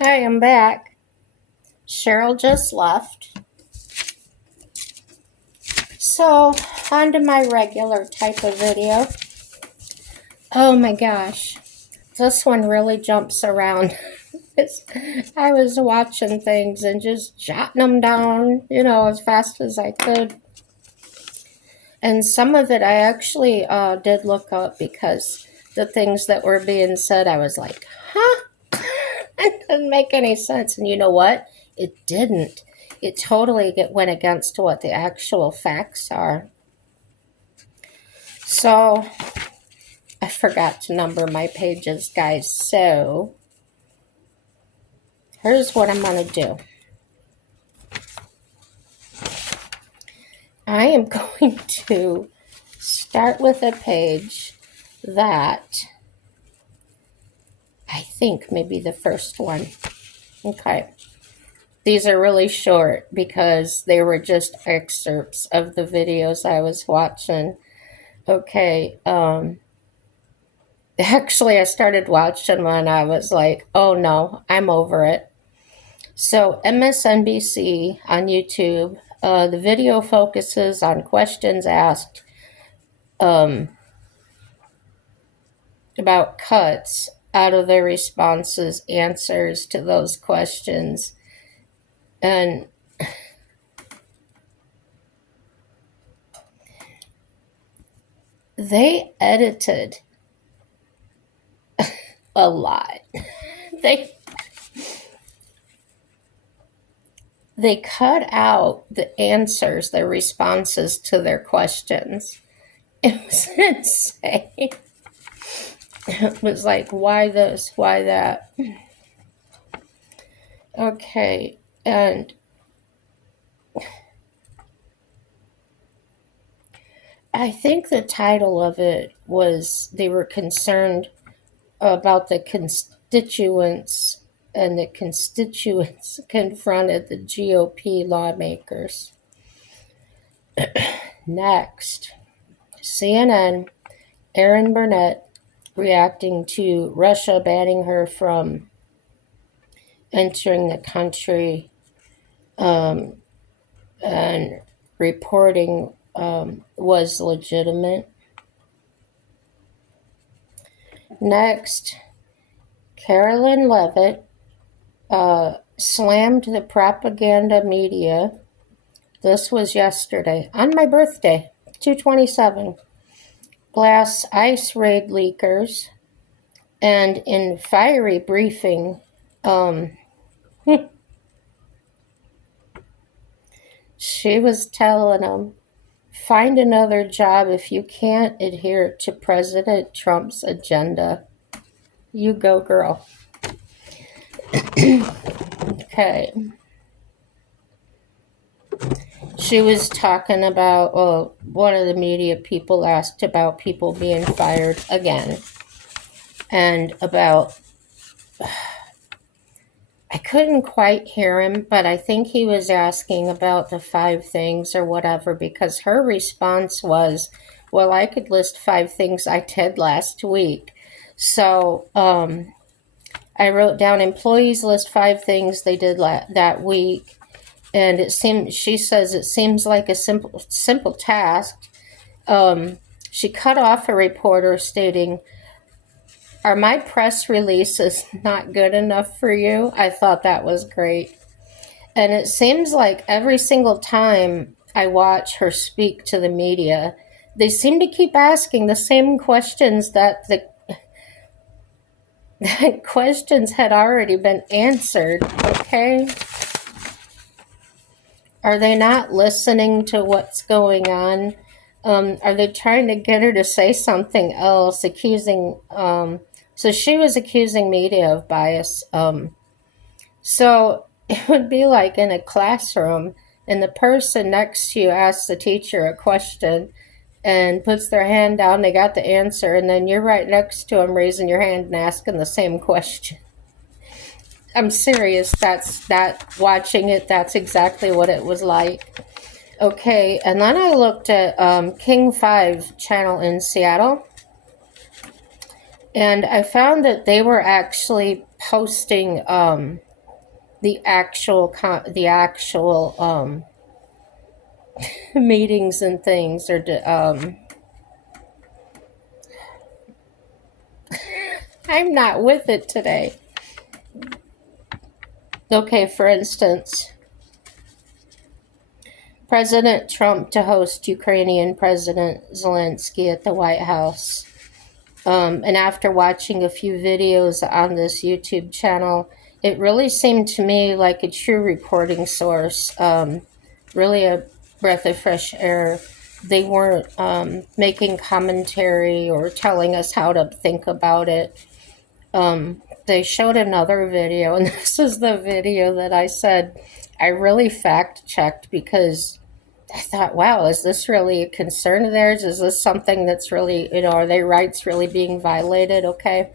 Hi, I'm back. Cheryl just left. So, on to my regular type of video. Oh my gosh, this one really jumps around. I was watching things and just jotting them down, as fast as I could. And some of it I actually did look up because the things that were being said, I was like, huh? It didn't make any sense. And you know what? It didn't. It totally went against what the actual facts are. So I forgot to number my pages, guys. So here's what I'm going to do. I am going to start with a page that I think may be the first one. Okay. These are really short because they were just excerpts of the videos I was watching. Okay. Actually, I started watching one. I was like, oh no, I'm over it. So, MSNBC on YouTube, the video focuses on questions asked about cuts out of their responses, answers to those questions. And they edited a lot. they they cut out the answers, their responses to their questions. It was insane. It was like, why this, why that? Okay, and I think the title of it was they were concerned about the constituents, and the constituents confronted the GOP lawmakers. Next, CNN, Erin Burnett reacting to Russia banning her from entering the country, and reporting was legitimate. Next, Carolyn Levitt slammed the propaganda media. This was yesterday, on my birthday, 2/27. Blasts ICE raid leakers, and in fiery briefing, she was telling them, find another job if you can't adhere to President Trump's agenda. You go, girl. Okay. She was talking about, well, one of the media people asked about people being fired again. And about, I couldn't quite hear him, but I think he was asking about the 5 things or whatever, because her response was, well, I could list 5 things I did last week. So I wrote down employees list 5 things they did that week. And she says it seems like a simple task. She cut off a reporter stating, are my press releases not good enough for you? I thought that was great. And it seems like every single time I watch her speak to the media, they seem to keep asking the same questions that the questions had already been answered, okay? Are they not listening to what's going on? Are they trying to get her to say something else, accusing... so she was accusing media of bias. So it would be like in a classroom, and the person next to you asks the teacher a question and puts their hand down, they got the answer, and then you're right next to them raising your hand and asking the same question. I'm serious. Watching it, that's exactly what it was like. Okay, and then I looked at King 5 channel in Seattle, and I found that they were actually posting the actual meetings and things are I'm not with it today. Okay, for instance, President Trump to host Ukrainian President Zelensky at the White House. And after watching a few videos on this YouTube channel, it really seemed to me like a true reporting source, really a breath of fresh air. They weren't making commentary or telling us how to think about it. They showed another video, and this is the video that I said I really fact checked because I thought, wow, is this really a concern of theirs? Is this something that's really, are their rights really being violated? Okay.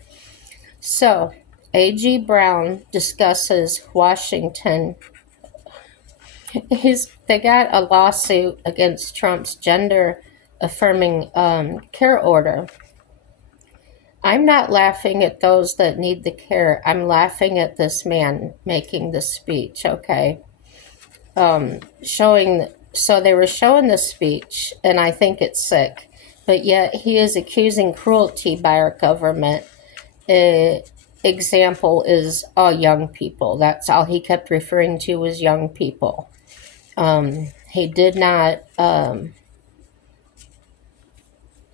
So, A.G. Brown discusses Washington. They got a lawsuit against Trump's gender affirming care order. I'm not laughing at those that need the care. I'm laughing at this man making the speech, okay? So they were showing the speech, and I think it's sick, but yet he is accusing cruelty by our government. Example is all young people. That's all he kept referring to was young people. He did not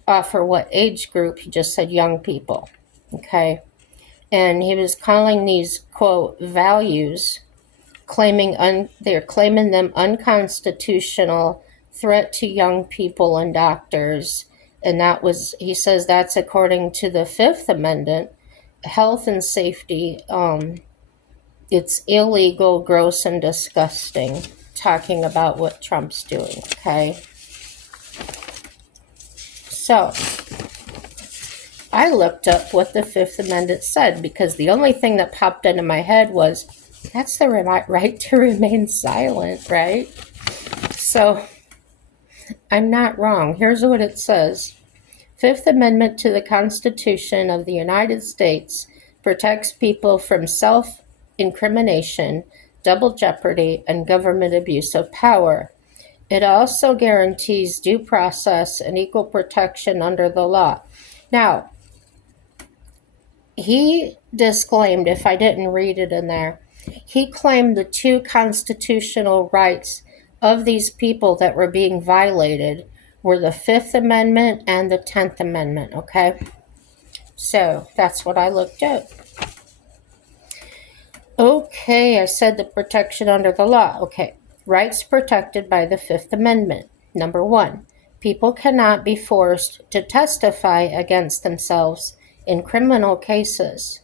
offer what age group, he just said young people, okay? And he was calling these, quote, values, they're claiming them unconstitutional, threat to young people and doctors. And he says that's according to the Fifth Amendment, health and safety. It's illegal, gross, and disgusting, talking about what Trump's doing, okay? So, I looked up what the Fifth Amendment said because the only thing that popped into my head was, that's the right to remain silent, right? So, I'm not wrong. Here's what it says. Fifth Amendment to the Constitution of the United States protects people from self-incrimination, double jeopardy, and government abuse of power. It also guarantees due process and equal protection under the law. Now, he disclaimed, if I didn't read it in there, he claimed the two constitutional rights of these people that were being violated were the Fifth Amendment and the 10th Amendment, okay? So that's what I looked at. Okay, I said the protection under the law. Okay, rights protected by the Fifth Amendment. Number 1, people cannot be forced to testify against themselves in criminal cases.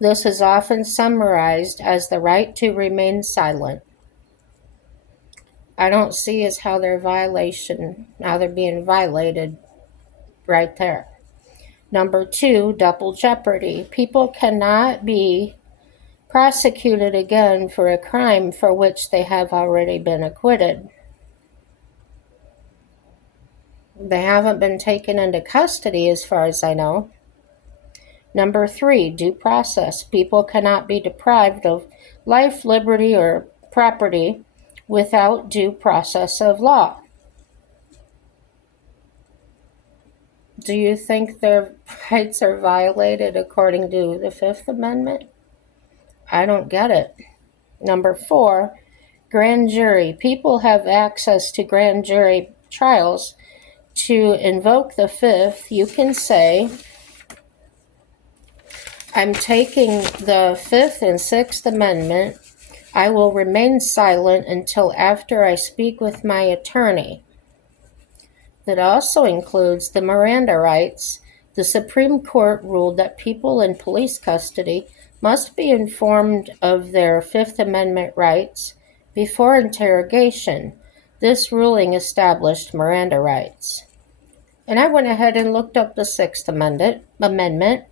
This is often summarized as the right to remain silent. I don't see as how they're being violated right there. Number 2, double jeopardy. People cannot be prosecuted again for a crime for which they have already been acquitted. They haven't been taken into custody as far as I know. Number 3, due process. People cannot be deprived of life, liberty, or property without due process of law. Do you think their rights are violated according to the Fifth Amendment? I don't get it. Number 4, grand jury. People have access to grand jury trials. To invoke the Fifth, you can say, I'm taking the Fifth and Sixth Amendment. I will remain silent until after I speak with my attorney. That also includes the Miranda rights. The Supreme Court ruled that people in police custody must be informed of their Fifth Amendment rights before interrogation. This ruling established Miranda rights. And I went ahead and looked up the Sixth Amendment.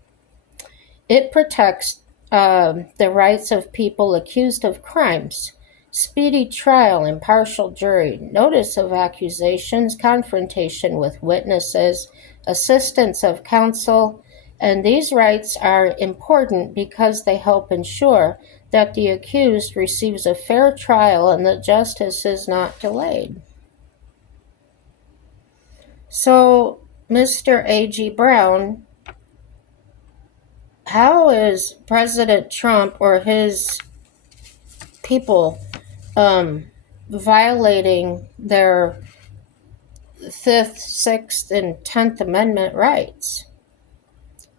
It protects the rights of people accused of crimes, speedy trial, impartial jury, notice of accusations, confrontation with witnesses, assistance of counsel, And these rights are important because they help ensure that the accused receives a fair trial and that justice is not delayed. So, Mr. A.G. Brown, how is President Trump or his people violating their Fifth, Sixth, and 10th Amendment rights?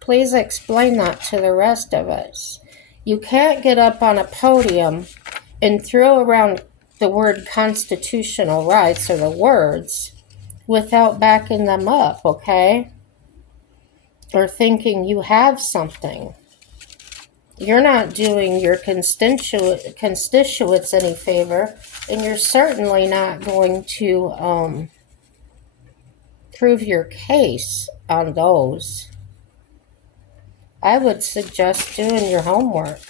Please explain that to the rest of us. You can't get up on a podium and throw around the word constitutional rights or the words without backing them up, okay? Or thinking you have something. You're not doing your constituents any favor, and you're certainly not going to prove your case on those. I would suggest doing your homework.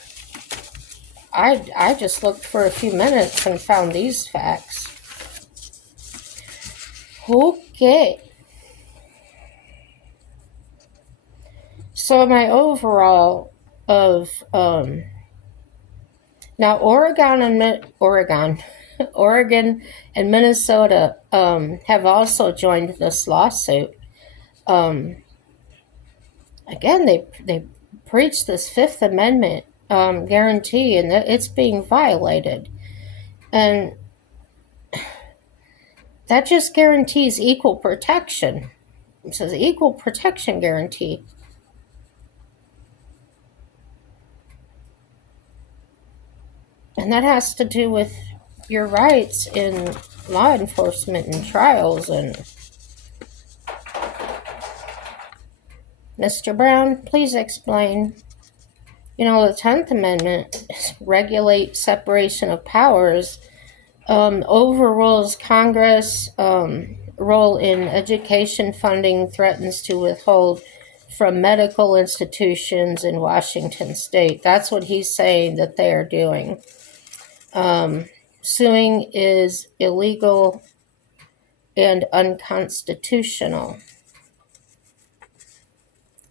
I just looked for a few minutes and found these facts. Okay. So my overall of now Oregon and Minnesota have also joined this lawsuit. Again, they preach this Fifth Amendment guarantee, and it's being violated, and that just guarantees equal protection. It says equal protection guarantee. And that has to do with your rights in law enforcement and trials. And Mr. Brown, please explain. The 10th Amendment regulates separation of powers, overrules Congress, role in education funding, threatens to withhold from medical institutions in Washington state. That's what he's saying that they are doing. Suing is illegal and unconstitutional.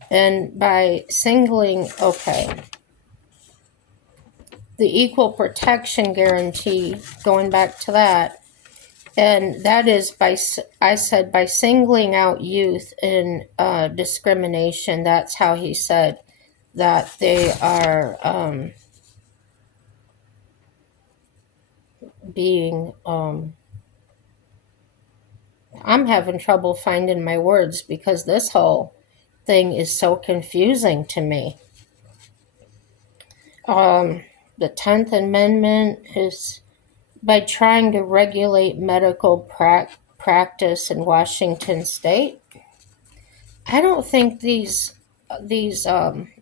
And by singling, the equal protection guarantee, going back to that, and that is by singling out youth in discrimination. That's how he said that they are being, I'm having trouble finding my words because this whole thing is so confusing to me. The 10th Amendment is by trying to regulate medical practice in Washington state. I don't think these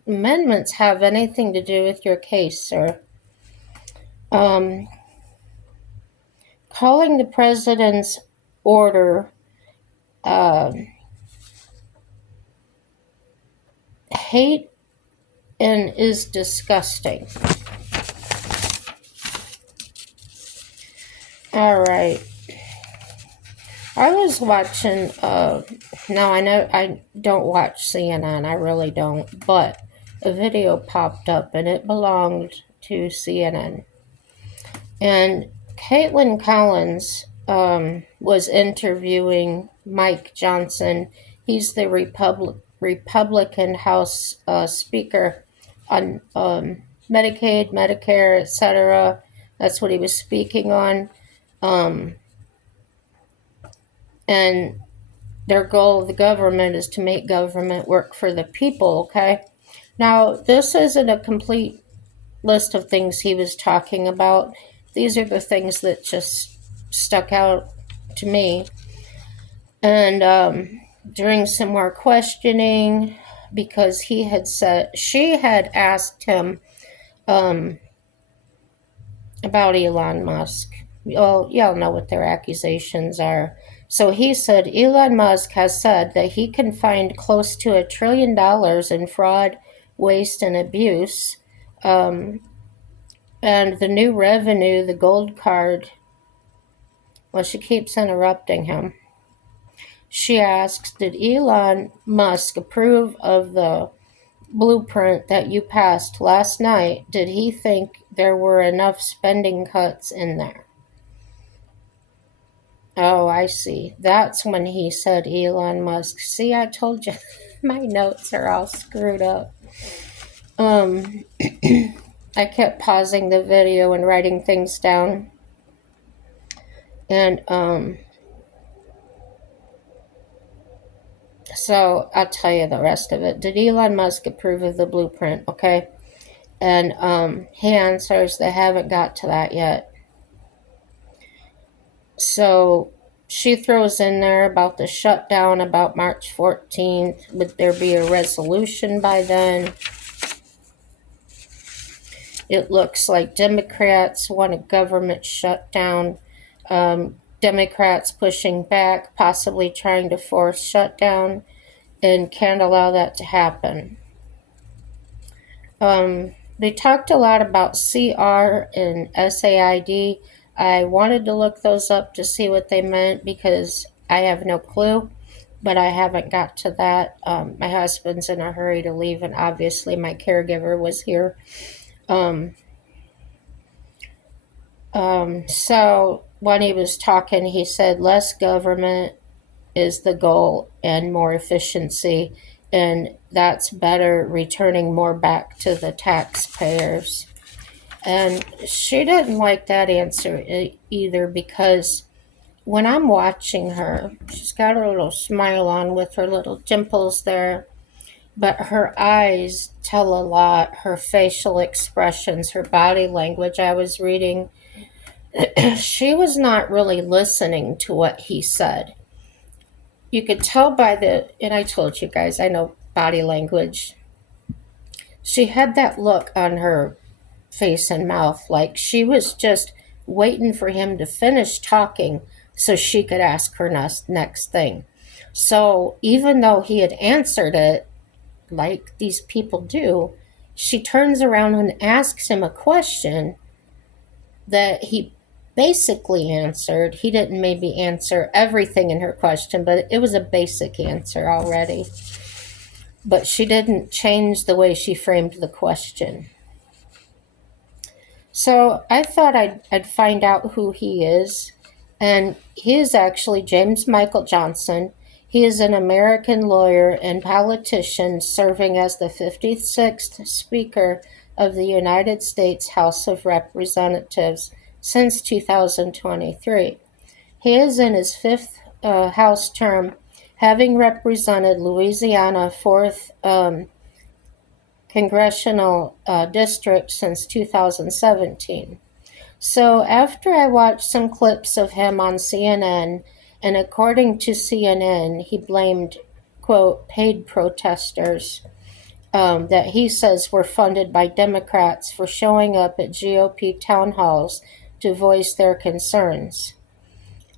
amendments have anything to do with your case, sir. Calling the president's order hate and is disgusting. All right. I was watching, now I know I don't watch CNN, I really don't, but a video popped up and it belonged to CNN. And Caitlin Collins was interviewing Mike Johnson. He's the Republican House Speaker on Medicaid, Medicare, etc. That's what he was speaking on. And their goal of the government is to make government work for the people, okay? Now, this isn't a complete list of things he was talking about. These are the things that just stuck out to me. And during some more questioning, because she had asked him about Elon Musk. Y'all know what their accusations are. So he said Elon Musk has said that he can find close to $1 trillion in fraud, waste, and abuse. And the new revenue, the gold card. Well, she keeps interrupting him. She asks, did Elon Musk approve of the blueprint that you passed last night, did he think there were enough spending cuts in there? Oh, I see. That's when he said Elon Musk. See, I told you my notes are all screwed up. Um, I kept pausing the video and writing things down. And so I'll tell you the rest of it. Did Elon Musk approve of the blueprint? Okay. And he answers they haven't got to that yet. So she throws in there about the shutdown about March 14th. Would there be a resolution by then? It looks like Democrats want a government shutdown. Democrats pushing back, possibly trying to force shutdown, and can't allow that to happen. They talked a lot about CR and SAID. I wanted to look those up to see what they meant because I have no clue, but I haven't got to that. My husband's in a hurry to leave, and obviously my caregiver was here. So when he was talking, he said less government is the goal and more efficiency, and that's better, returning more back to the taxpayers. And she didn't like that answer either because when I'm watching her, she's got her little smile on with her little dimples there, but her eyes tell a lot, her facial expressions, her body language. I was reading, she was not really listening to what he said. You could tell by and I told you guys, I know body language. She had that look on her face and mouth like she was just waiting for him to finish talking so she could ask her next thing. So even though he had answered it like these people do, she turns around and asks him a question that he basically answered. He didn't maybe answer everything in her question, but it was a basic answer already. But she didn't change the way she framed the question. So I thought I'd find out who he is. And he is actually James Michael Johnson. He is an American lawyer and politician serving as the 56th Speaker of the United States House of Representatives since 2023. He is in his fifth House term, having represented Louisiana 4th Congressional District since 2017. So after I watched some clips of him on CNN, and according to CNN, he blamed, quote, paid protesters that he says were funded by Democrats for showing up at GOP town halls to voice their concerns.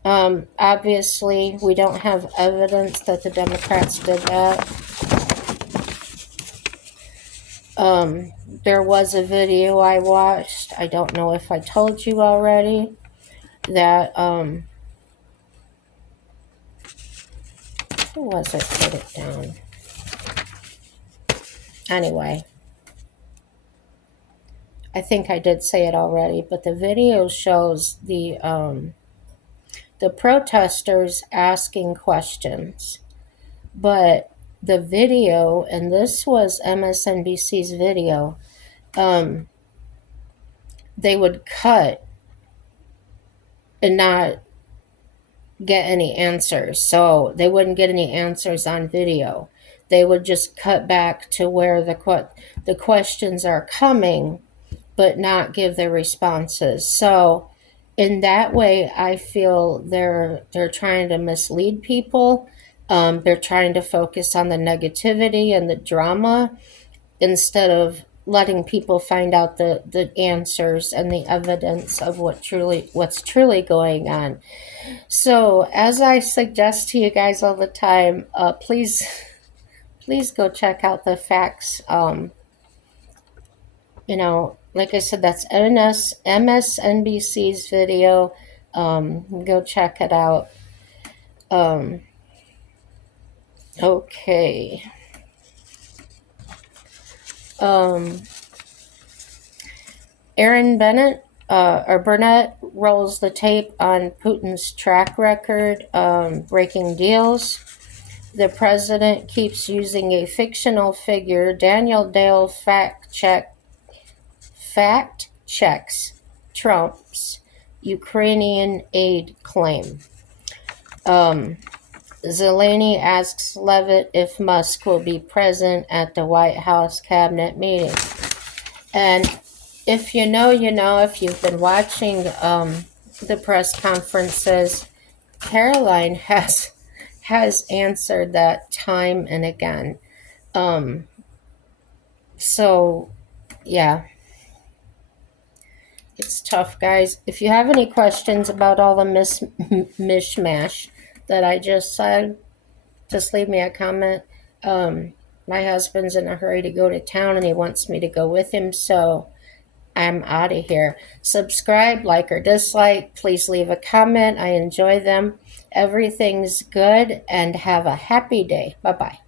Obviously, we don't have evidence that the Democrats did that. There was a video I watched. I don't know if I told you already that who was it? Put it down. Anyway, I think I did say it already, but the video shows the protesters asking questions, but the video, and this was MSNBC's video, they would cut and not get any answers. So they wouldn't get any answers on video. They would just cut back to where the questions are coming, but not give their responses. So in that way, I feel they're trying to mislead people. They're trying to focus on the negativity and the drama instead of letting people find out the answers and the evidence of what's truly going on. So, as I suggest to you guys all the time, please go check out the facts. Like I said, that's MSNBC's video. Go check it out. Okay. Um, Aaron Bennett or Burnett rolls the tape on Putin's track record breaking deals. The president keeps using a fictional figure. Daniel Dale fact checks Trump's Ukrainian aid claim. Zeleny asks Leavitt if Musk will be present at the White House cabinet meeting. And if you know, you know, if you've been watching the press conferences, Caroline has answered that time and again. So, yeah, it's tough, guys. If you have any questions about all the mishmash that I just said, just leave me a comment. My husband's in a hurry to go to town and he wants me to go with him, so I'm out of here. Subscribe, like, or dislike. Please leave a comment. I enjoy them. Everything's good and have a happy day. Bye bye.